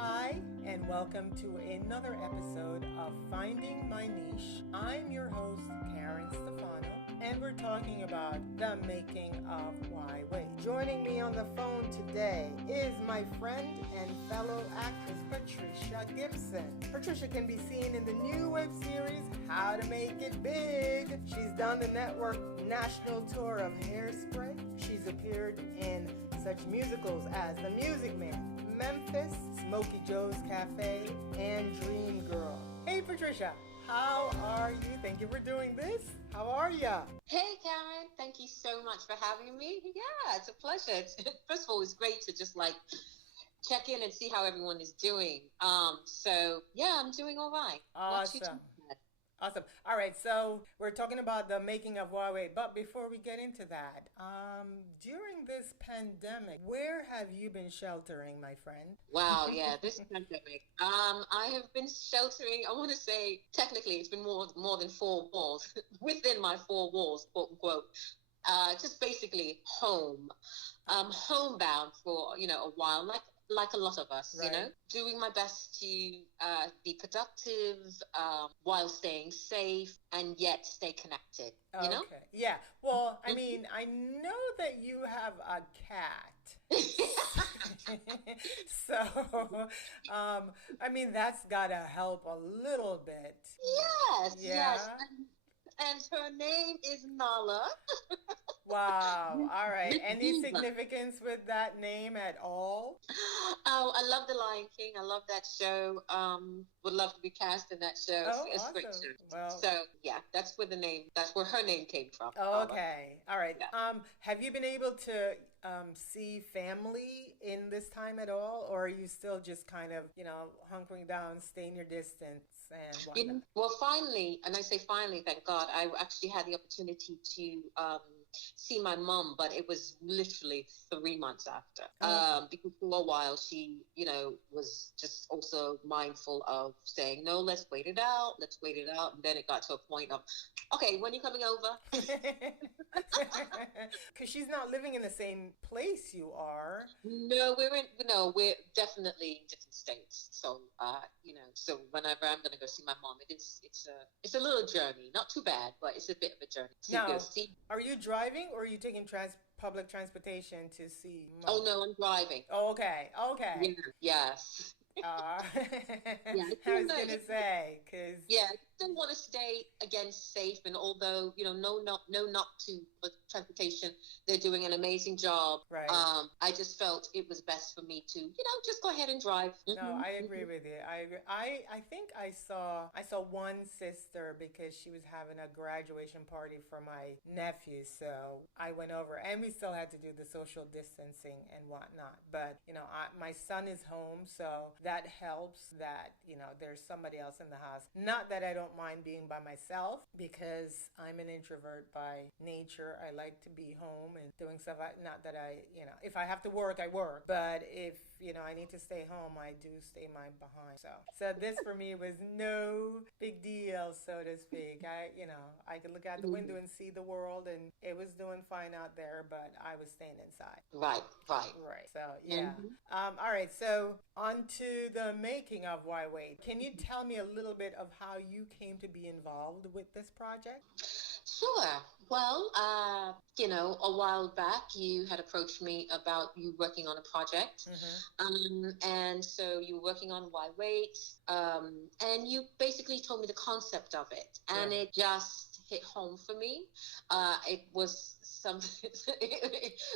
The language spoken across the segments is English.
Hi, and welcome to another episode of Finding My Niche. I'm your host, Karen Stefano, and we're talking about the making of Why Wait. Joining me on the phone today is my friend and fellow actress, Patrisha Gibson. Patrisha can be seen in the new web series, How to Make It Big. She's done the network national tour of Hairspray. She's appeared in such musicals as The Music Man, Memphis, Smokey Joe's Cafe, and Dream Girl. Hey Patricia, how are you? Thank you for doing this. How are ya? Hey Karen, thank you so much for having me. Yeah, it's a pleasure. First of all, it's great to just check in and see how everyone is doing. So yeah, I'm doing all right. Awesome. Awesome. All right, so we're talking about the making of Huawei, but before we get into that, during this pandemic, where have you been sheltering, my friend? Wow, yeah, this pandemic. I have been sheltering. I want to say technically it's been more than four walls within my four walls, quote unquote. Just basically home, homebound for a while, like a lot of us, Right. doing my best to be productive while staying safe and yet stay connected, Okay. Yeah. Well, I mean, I know that you have a cat. So, I mean, that's gotta help a little bit. Yes, Yeah. yes. And her name is Nala. Wow. All right. Any Diva. significance with that name at all? Oh, I love The Lion King. I love that show. Would love to be cast in that show. Oh, It's a great awesome. show. Well, So yeah, that's where her name came from. okay. All right. Yeah. Have you been able to see family in this time at all, or are you still just kind of, hunkering down, staying your distance and whatnot? Well, finally, and I say finally, thank God, I actually had the opportunity to see my mum, but it was literally 3 months after. Oh, Because for a while she, was just also mindful of saying, no, let's wait it out, And then it got to a point of, okay, when are you coming over? because she's not living in the same place you are. We're definitely in different states. So, so whenever I'm going to go see my mom, it's a little journey, not too bad, but it's a bit of a journey to go Now, see. are you driving or are you taking public transportation to see Oh mom? no, I'm driving. Oh, okay, okay. Yeah, yes. Uh, Yeah, I was gonna say, cause yeah, I still want to stay again safe, and although no, not to the transportation, they're doing an amazing job. right. I just felt it was best for me to just go ahead and drive. No, I agree with you. I agree. I think I saw one sister because she was having a graduation party for my nephew. So I went over and we still had to do the social distancing and whatnot. But, my son is home, so that helps that, there's somebody else in the house. Not that I don't mind being by myself because I'm an introvert by nature. I like to be home and doing stuff. Not that if I have to work, I work. But if, I need to stay home, I do stay my behind. So this for me was no big deal, so to speak. I could look out the window and see the world, and it was doing fine out there, but I was staying inside. Right, right. Right. So yeah. Mhm. All right. So on to the making of Why Wait. Can you tell me a little bit of how you came to be involved with this project? Sure. Well, a while back, you had approached me about you working on a project. Mm-hmm. And so you were working on Why Wait. And you basically told me the concept of it. And Right. it just hit home for me. It was something,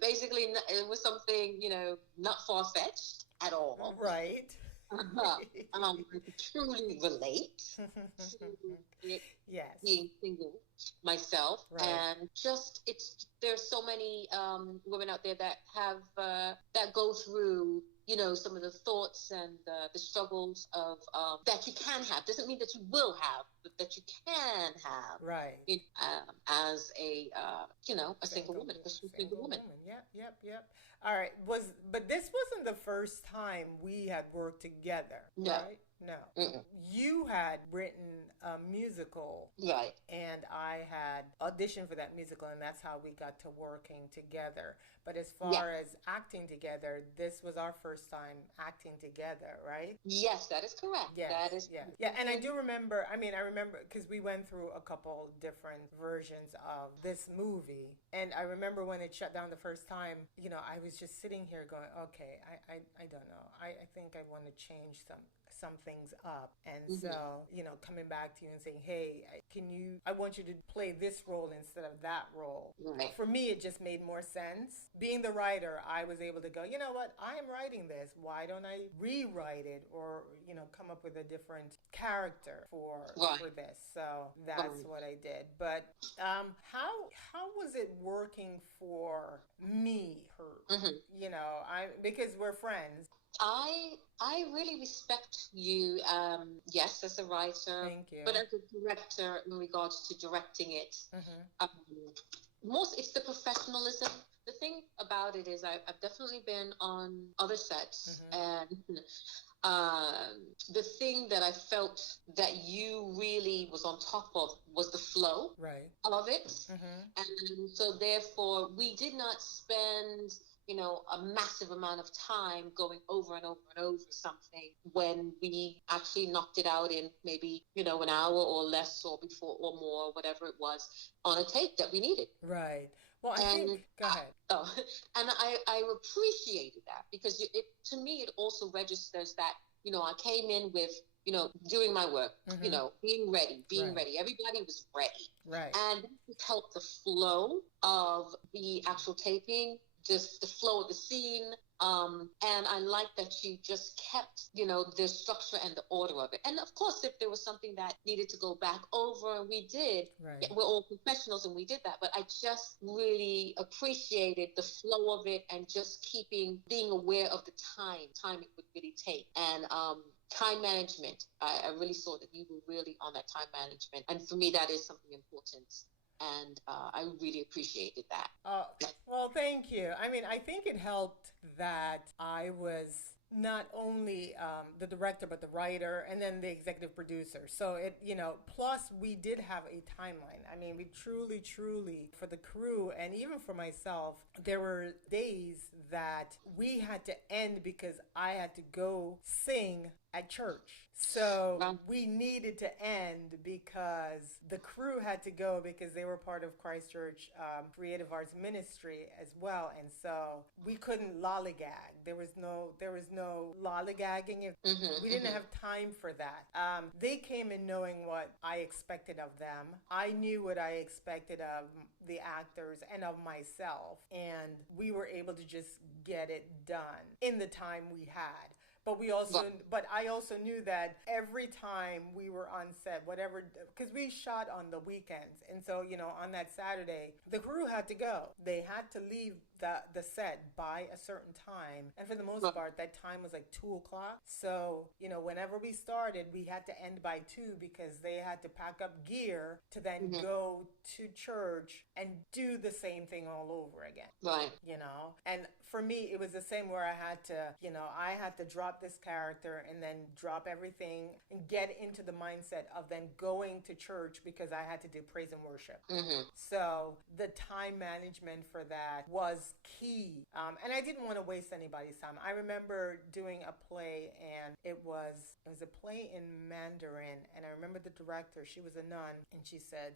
basically, it was something, not far-fetched at all. Right. I could truly relate to it Yes. being single myself, Right. and just there's so many women out there that have that go through some of the thoughts and the struggles of that you can have, doesn't mean that you will have, but that you can have, Right. as a single woman, a single woman. Yep. All right. But this wasn't the first time we had worked together, No. right? no. Mm-mm. You had written a musical, Right. and I had auditioned for that musical, and that's how we got to working together. But as Yeah. far as acting together, this was our first time acting together, right? Yes, that is correct. Yes, That is. yeah, yeah. And I do remember, I mean, I remember because we went through a couple different versions of this movie. And I remember when it shut down the first time, I was just sitting here going, okay, I don't know. I think I want to change some things up. And Mm-hmm. so, coming back to you and saying, hey, I want you to play this role instead of that role. Right. For me, it just made more sense. Being the writer, I was able to go, you know what, I am writing this. Why don't I rewrite it or, come up with a different character for this? So that's what I did. But how was it working for me, her? Mm-hmm. Because we're friends. I really respect you, yes, as a writer, Thank you. but as a director in regards to directing it. Mm-hmm. Most it's the professionalism. The thing about it is I've definitely been on other sets, Mm-hmm. and the thing that I felt that you really was on top of was the flow of it. Mm-hmm. And so therefore we did not spend a massive amount of time going over and over and over something when we actually knocked it out in maybe, an hour or less or before or more, whatever it was, on a take that we needed. Right. Well, I think, go ahead. And I appreciated that because to me, it also registers that, I came in with, doing my work, Mm-hmm. Being ready. Everybody was ready. Right. And it helped the flow of the actual taping, just the flow of the scene. And I like that you just kept, the structure and the order of it. And of course, if there was something that needed to go back over, and we did, we're all professionals and we did that. But I just really appreciated the flow of it and just being aware of the time it would really take. And, time management. I really saw that you were really on that time management. And for me, that is something important. And I really appreciated that. Well, thank you. I mean, I think it helped that I was not only the director, but the writer and then the executive producer. So plus we did have a timeline. I mean, we truly, for the crew and even for myself, there were days that we had to end because I had to go sing at church. So we needed to end because the crew had to go because they were part of Christchurch Creative Arts Ministry as well. And so we couldn't lollygag. There was no lollygagging. We didn't have time for that. They came in knowing what I expected of them. I knew what I expected of the actors and of myself. And we were able to just get it done in the time we had. But I also knew that every time we were on set, whatever, because we shot on the weekends. And so, on that Saturday, the crew had to go. They had to leave the set by a certain time. And for the most part, that time was like 2:00. So, whenever we started, we had to end by 2 because they had to pack up gear to then go to church and do the same thing all over again. Right. And for me, it was the same where I had to drop this character and then drop everything and get into the mindset of then going to church because I had to do praise and worship. So the time management for that was key. And I didn't want to waste anybody's time. I remember doing a play and it was a play in Mandarin. And I remember the director, she was a nun, and she said,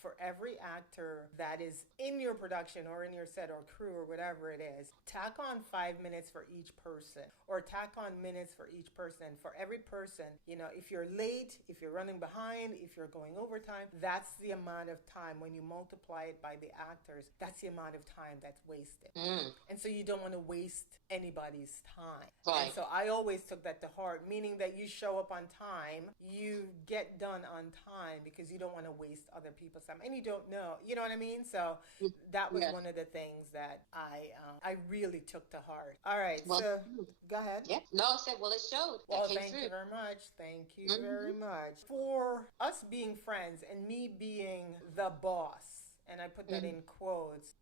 for every actor that is in your production or in your set or crew or whatever it is, tack on 5 minutes for each person or tack on minutes for each person. For every person, if you're late, if you're running behind, if you're going overtime, that's the amount of time. When you multiply it by the actors, that's the amount of time that's wasted. And so you don't want to waste anybody's time. Right. And so I always took that to heart, meaning that you show up on time, you get done on time because you don't want to waste other people's time. And you don't know, you know what I mean? So that was one of the things that I really took to heart. All right, so go ahead. Yeah. No, I said, it showed. Well, thank you very much. Thank you very much. For us being friends and me being the boss and I put that in quotes.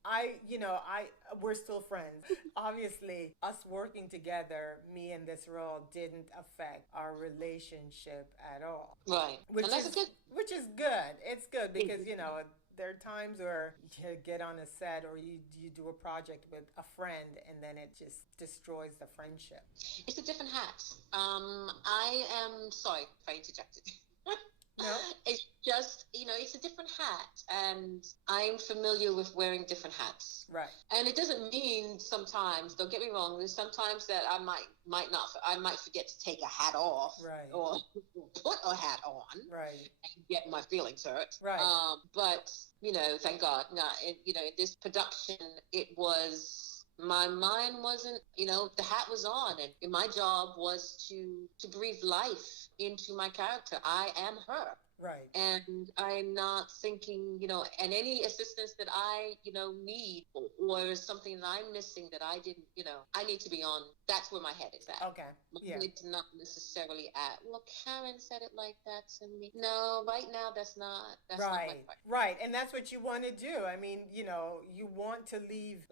We're still friends. Obviously, us working together, me in this role, didn't affect our relationship at all. Right. Which And that's is a good. which is good. It's good because there are times where you get on a set or you do a project with a friend and then it just destroys the friendship. It's a different hat. I am sorry if I interjected. No. It's just, it's a different hat, and I'm familiar with wearing different hats. Right. And it doesn't mean sometimes, don't get me wrong, there's sometimes that I might forget to take a hat off. Right. Or put a hat on. Right. And get my feelings hurt. Right. But, thank God, this production, it was... My mind wasn't, the hat was on, and my job was to breathe life into my character. I am her. Right. And I'm not thinking, and any assistance that I, need or something that I'm missing that I didn't, I need to be on. That's where my head is at. Okay. Yeah. It's not necessarily at, well, Karen said it like that to me. No, right now that's not right. Not my part. Right. And that's what you want to do. I mean, you want to leave,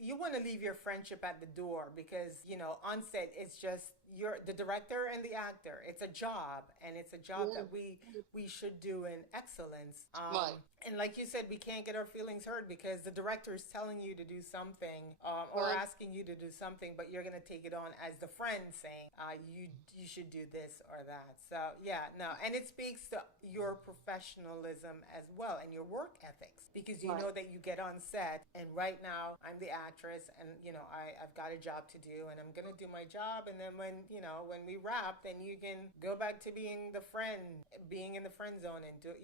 you want to leave your friendship at the door because, on set, it's just, you're the director and the actor. It's a job, and it's a job that we should do in excellence. Right. And like you said, we can't get our feelings hurt because the director is telling you to do something or asking you to do something, but you're going to take it on as the friend saying, you should do this or that. So, and it speaks to your professionalism as well and your work ethics because you know that you get on set, and right now I'm the actress, and, I've got a job to do, and I'm going to do my job, and then when we wrap, then you can go back to being in the friend zone and do,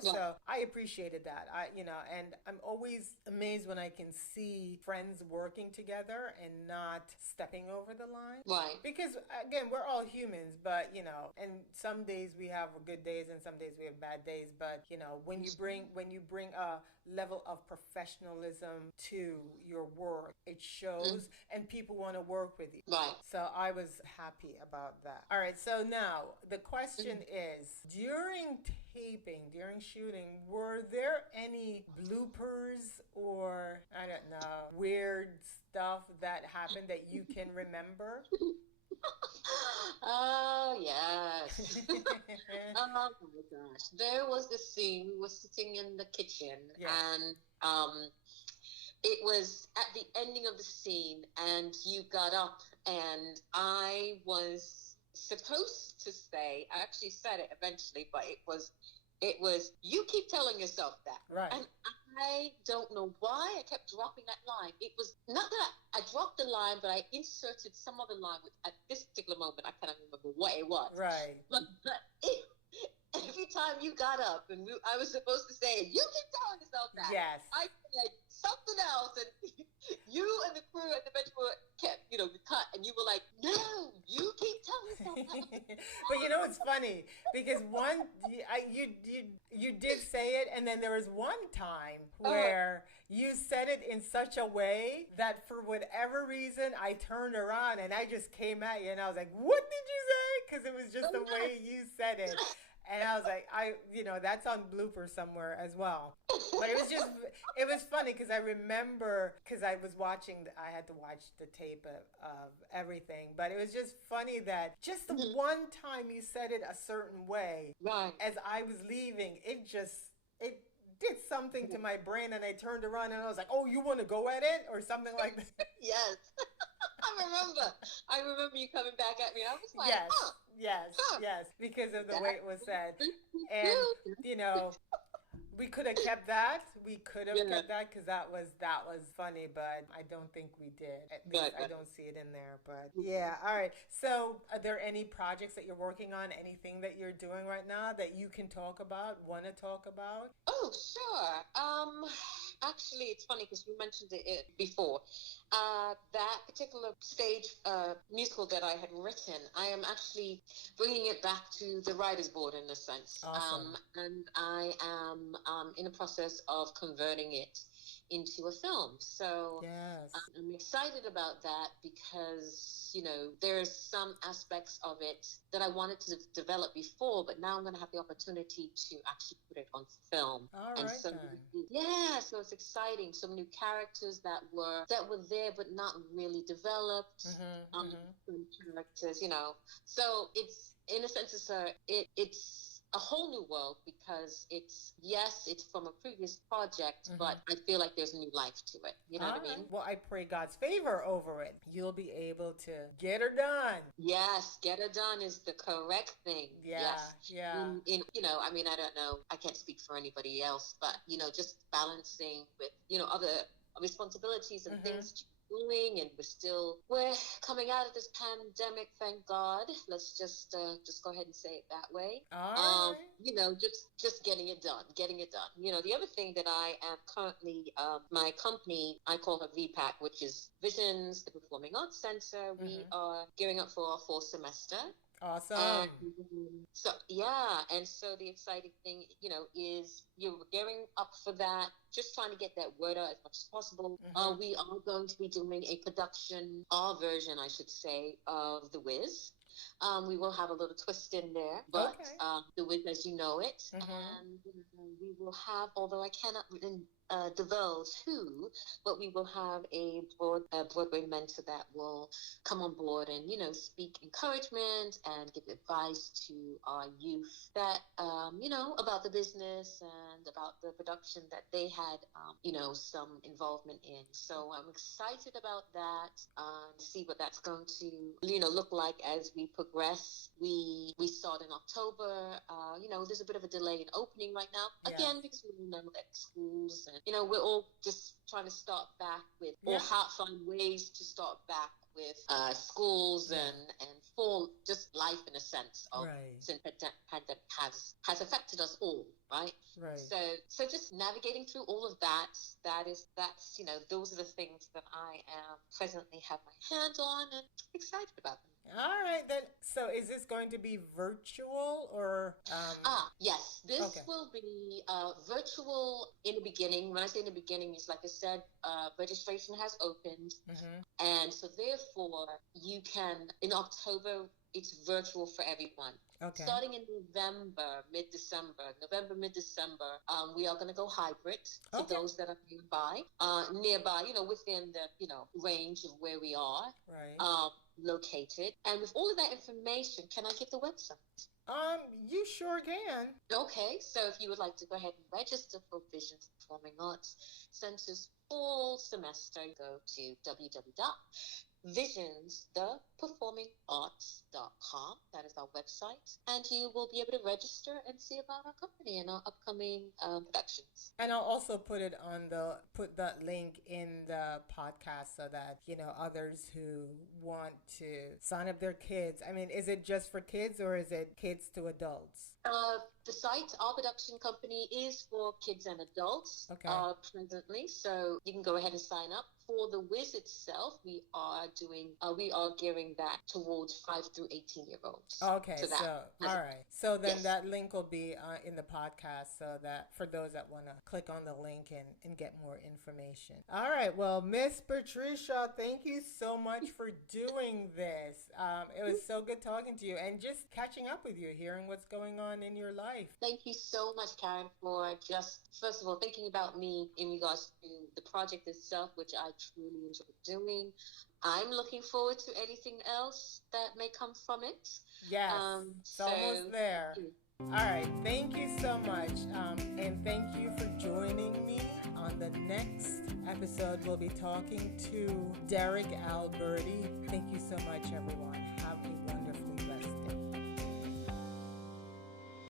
so I appreciated that. And I'm always amazed when I can see friends working together and not stepping over the line. Right. Because again, we're all humans, but and some days we have good days and some days we have bad days, but when you bring a level of professionalism to your work, it shows and people want to work with you. Right. So I was happy about that. All right, so now the question is, during shooting, were there any bloopers or, I don't know, weird stuff that happened that you can remember? Oh, yes. Oh, my gosh. There was this scene. We were sitting in the kitchen, and it was at the ending of the scene, and you got up, and I was supposed to say, I actually said it eventually, but it was, you keep telling yourself that. Right. And I don't know why I kept dropping that line. It was not that I dropped the line, but I inserted some other line at this particular moment. I can't remember what it was. Right. But every time you got up and I was supposed to say, you keep telling yourself that. Yes. I said something else, and you and the crew at the bench were kept, we cut, and you were like, no, you keep telling yourself that. But it's funny because you did say it, and then there was one time where you said it in such a way that for whatever reason I turned around and I just came at you and I was like, what did you say? Because it was just the way you said it. And I was like, that's on blooper somewhere as well. But it was funny because I remember, because I was I had to watch the tape of everything. But it was just funny that just the one time you said it a certain way, right, as I was leaving, it did something to my brain, and I turned around and I was like, oh, you want to go at it? Or something like that. Yes. I remember you coming back at me. I was like, Yes, because of the way it was said. And, we could have kept that. We could have kept that because that was funny, but I don't think we did. At least I don't see it in there. But yeah, all right. So are there any projects that you're working on, anything that you're doing right now that you can talk about, want to talk about? Oh, sure. Actually, it's funny because you mentioned it before. That particular stage musical that I had written, I am actually bringing it back to the writer's board in a sense. Awesome. And I am in the process of converting it into a film. So Yes. I'm excited about that because, there's some aspects of it that I wanted to develop before, but now I'm going to have the opportunity to actually put it on film. All And right so, then. yeah, so it's exciting. Some new characters that were there, but not really developed. Some characters, So it's, in a sense, it's a whole new world because it's from a previous project, but I feel like there's new life to it. You know what I mean? Well, I pray God's favor over it. You'll be able to get her done. Yes, get her done is the correct thing. Yeah, Yes. yeah. I mean, I don't know. I can't speak for anybody else, but, just balancing with, other responsibilities and things doing, and we're coming out of this pandemic, thank God. Let's just go ahead and say it that way. All right. Just getting it done. The other thing that I am currently, my company, I call her VPAC, which is Visions, the Performing Arts Center. We are gearing up for our fall semester. Awesome. And so the exciting thing, is you're gearing up for that, just trying to get that word out as much as possible. We are going to be doing a production, our version, I should say, of The Wiz. We will have a little twist in there, but The Wiz as you know it. And we will have, although I cannot divulge who, but we will have a Broadway mentor that will come on board and, speak encouragement and give advice to our youth that, about the business and about the production that they had, some involvement in. So I'm excited about that, to see what that's going to, look like as we progress. We start in October. There's a bit of a delay in opening right now, again, because we know that schools and, we're all just trying to start back with, or find ways to start back with schools and full just life in a sense of since the pandemic has affected us all, right? Right. So just navigating through all of that's those are the things that I am presently have my hands on and excited about them. All right, then. So is this going to be virtual or? Yes. This will be virtual in the beginning. When I say in the beginning, it's like I said, registration has opened. And so therefore you can, in October, it's virtual for everyone. Okay. Starting in November, mid-December, we are going to go hybrid for those that are nearby, within the, range of where we are. Right. Located. And with all of that information, can I give the website? You sure can. Okay, so if you would like to go ahead and register for Visions Performing Arts Center's fall semester, go to www.visionstheperformingarts.com. That is our website, and you will be able to register and see about our company and our upcoming productions. And I'll also put that link in the podcast so that others who want to sign up their kids. I mean, is it just for kids or is it kids to adults? The site, our production company, is for kids and adults presently, so you can go ahead and sign up. For The Wiz itself, we are gearing that towards 5 through 18-year-olds. Okay, all right. So then that link will be in the podcast, so that for those that want to click on the link and get more information. All right. Well, Miss Patrisha, thank you so much for doing this. It was so good talking to you and just catching up with you, hearing what's going on in your life. Thank you so much, Karen, for just, first of all, thinking about me in regards to the project itself, which I truly enjoy doing. I'm looking forward to anything else that may come from it. Yes, it's almost there. All right, thank you so much. And thank you for joining me. On the next episode, we'll be talking to Derek Alberti. Thank you so much, everyone.